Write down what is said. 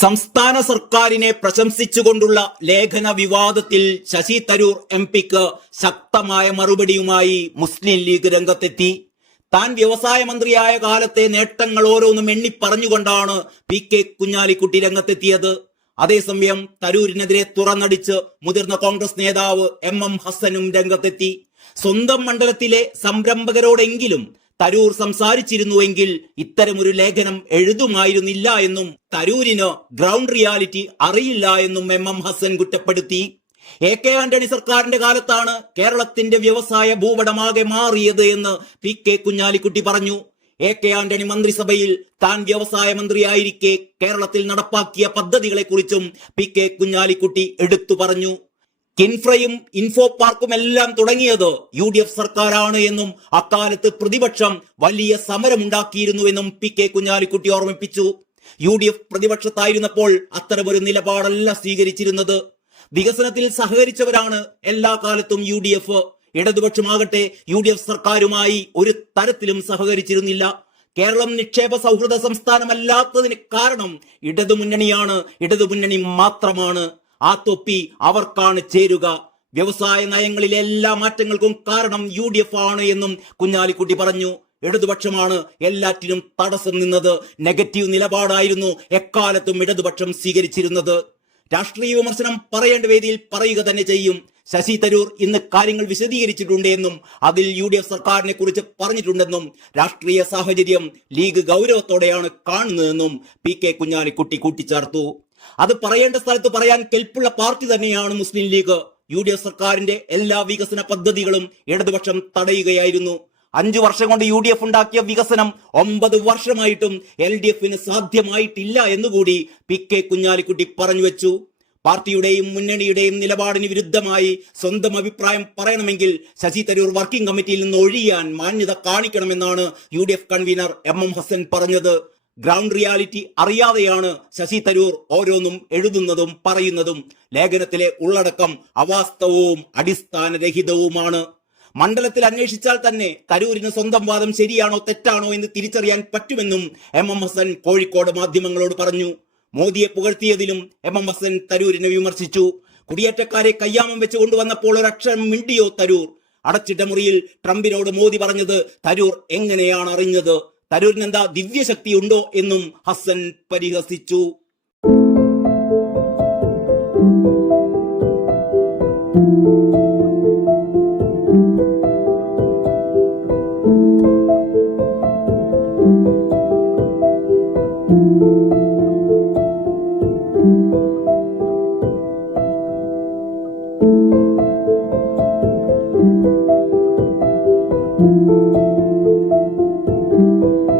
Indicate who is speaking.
Speaker 1: സംസ്ഥാന സർക്കാരിനെ പ്രശംസിച്ചുകൊണ്ടുള്ള ലേഖന വിവാദത്തിൽ ശശി തരൂർ എം പിക്ക് ശക്തമായ മറുപടിയുമായി മുസ്ലിം ലീഗ് രംഗത്തെത്തി. താൻ വ്യവസായ മന്ത്രിയായ കാലത്തെ നേട്ടങ്ങൾ ഓരോന്നും എണ്ണി പറഞ്ഞുകൊണ്ടാണ് പി കെ കുഞ്ഞാലിക്കുട്ടി രംഗത്തെത്തിയത്. അതേസമയം തരൂരിനെതിരെ തുറന്നടിച്ച് മുതിർന്ന കോൺഗ്രസ് നേതാവ് എം എം ഹസനും രംഗത്തെത്തി. സ്വന്തം മണ്ഡലത്തിലെ സംരംഭകരോടെങ്കിലും തരൂർ സംസാരിച്ചിരുന്നുവെങ്കിൽ ഇത്തരമൊരു ലേഖനം എഴുതുമായിരുന്നില്ല എന്നും തരൂരിന് ഗ്രൗണ്ട് റിയാലിറ്റി അറിയില്ല എന്നും എം എം ഹസൻ കുറ്റപ്പെടുത്തി. എ കെ ആന്റണി സർക്കാരിന്റെ കാലത്താണ് കേരളത്തിന്റെ വ്യവസായ ഭൂപടമാകെ മാറിയത് എന്ന് പി കെ കുഞ്ഞാലിക്കുട്ടി പറഞ്ഞു. എ കെ ആന്റണി മന്ത്രിസഭയിൽ താൻ വ്യവസായ മന്ത്രിയായിരിക്കെ കേരളത്തിൽ നടപ്പാക്കിയ പദ്ധതികളെക്കുറിച്ചും പി കെ കുഞ്ഞാലിക്കുട്ടി എടുത്തു പറഞ്ഞു. കിൻഫ്രയും ഇൻഫോ പാർക്കും എല്ലാം തുടങ്ങിയത് യു ഡി എഫ് സർക്കാരാണ് എന്നും അക്കാലത്ത് പ്രതിപക്ഷം വലിയ സമരമുണ്ടാക്കിയിരുന്നുവെന്നും പി കെ കുഞ്ഞാലിക്കുട്ടി ഓർമ്മിപ്പിച്ചു. യു ഡി എഫ് പ്രതിപക്ഷത്തായിരുന്നപ്പോൾ അത്തരമൊരു നിലപാടല്ല സ്വീകരിച്ചിരുന്നത്. വികസനത്തിൽ സഹകരിച്ചവരാണ് എല്ലാ കാലത്തും യു ഡി എഫ്. ഇടതുപക്ഷമാകട്ടെ യു ഡി എഫ് സർക്കാരുമായി ഒരു തരത്തിലും സഹകരിച്ചിരുന്നില്ല. കേരളം നിക്ഷേപ സൗഹൃദ സംസ്ഥാനമല്ലാത്തതിന് കാരണം ഇടതുമുന്നണിയാണ്. ഇടതുമുന്നണി മാത്രമാണ്. ആ തൊപ്പി അവർക്കാണ് ചേരുക. വ്യവസായ നയങ്ങളിലെ എല്ലാ മാറ്റങ്ങൾക്കും കാരണം യു ഡി എഫ് ആണ് എന്നും കുഞ്ഞാലിക്കുട്ടി പറഞ്ഞു. ഇടതുപക്ഷമാണ് എല്ലാറ്റിനും തടസ്സം നിന്നത്. നെഗറ്റീവ് നിലപാടായിരുന്നു എക്കാലത്തും ഇടതുപക്ഷം സ്വീകരിച്ചിരുന്നത്. രാഷ്ട്രീയ വിമർശനം പറയേണ്ട വേദിയിൽ പറയുക തന്നെ ചെയ്യും. ശശി തരൂർ ഇന്ന് കാര്യങ്ങൾ വിശദീകരിച്ചിട്ടുണ്ട് എന്നും അതിൽ യു ഡി എഫ് സർക്കാരിനെ കുറിച്ച് പറഞ്ഞിട്ടുണ്ടെന്നും രാഷ്ട്രീയ സാഹചര്യം ലീഗ് ഗൗരവത്തോടെയാണ് കാണുന്നതെന്നും പി കെ കുഞ്ഞാലിക്കുട്ടി കൂട്ടിച്ചേർത്തു. അത് പറയേണ്ട സ്ഥലത്ത് പറയാൻ കെൽപ്പുള്ള പാർട്ടി തന്നെയാണ് Muslim League. U D F സർക്കാരിന്റെ എല്ലാ വികസന പദ്ധതികളും ഇടതുപക്ഷം തടയുകയായിരുന്നു. അഞ്ചു വർഷം കൊണ്ട് യു ഡി എഫ് ഉണ്ടാക്കിയ വികസനം ഒമ്പത് വർഷമായിട്ടും എൽ ഡി എഫിന് സാധ്യമായിട്ടില്ല എന്നുകൂടി പി കെ കുഞ്ഞാലിക്കുട്ടി പറഞ്ഞു വെച്ചു. പാർട്ടിയുടെയും മുന്നണിയുടെയും നിലപാടിന് വിരുദ്ധമായി സ്വന്തം അഭിപ്രായം പറയണമെങ്കിൽ ശശി തരൂർ വർക്കിംഗ് കമ്മിറ്റിയിൽ നിന്ന് ഒഴിയാൻ മാന്യത കാണിക്കണമെന്നാണ് U convener M M Hassan പറഞ്ഞത്. ഗ്രൗണ്ട് റിയാലിറ്റി അറിയാതെയാണ് ശശി തരൂർ ഓരോന്നും എഴുതുന്നതും പറയുന്നതും. ലേഖനത്തിലെ ഉള്ളടക്കം അവാസ്തവവും അടിസ്ഥാനരഹിതവുമാണ്. മണ്ഡലത്തിൽ അന്വേഷിച്ചാൽ തന്നെ തരൂരിന് സ്വന്തം വാദം ശരിയാണോ തെറ്റാണോ എന്ന് തിരിച്ചറിയാൻ പറ്റുമെന്നും എം എം ഹസൻ കോഴിക്കോട് മാധ്യമങ്ങളോട് പറഞ്ഞു. മോദിയെ പുകഴ്ത്തിയതിലും എം എം ഹസൻ തരൂരിനെ വിമർശിച്ചു. കുടിയേറ്റക്കാരെ കയ്യാമം വെച്ച് കൊണ്ടുവന്നപ്പോൾ ഒരക്ഷരം മിണ്ടിയോ തരൂർ? അടച്ചിട്ട മുറിയിൽ ട്രംപിനോട് മോദി പറഞ്ഞത് തരൂർ എങ്ങനെയാണ് അറിഞ്ഞത്? തരൂരിന് എന്താ ദിവ്യശക്തി ഉണ്ടോ എന്നും ഹസൻ പരിഹസിച്ചു.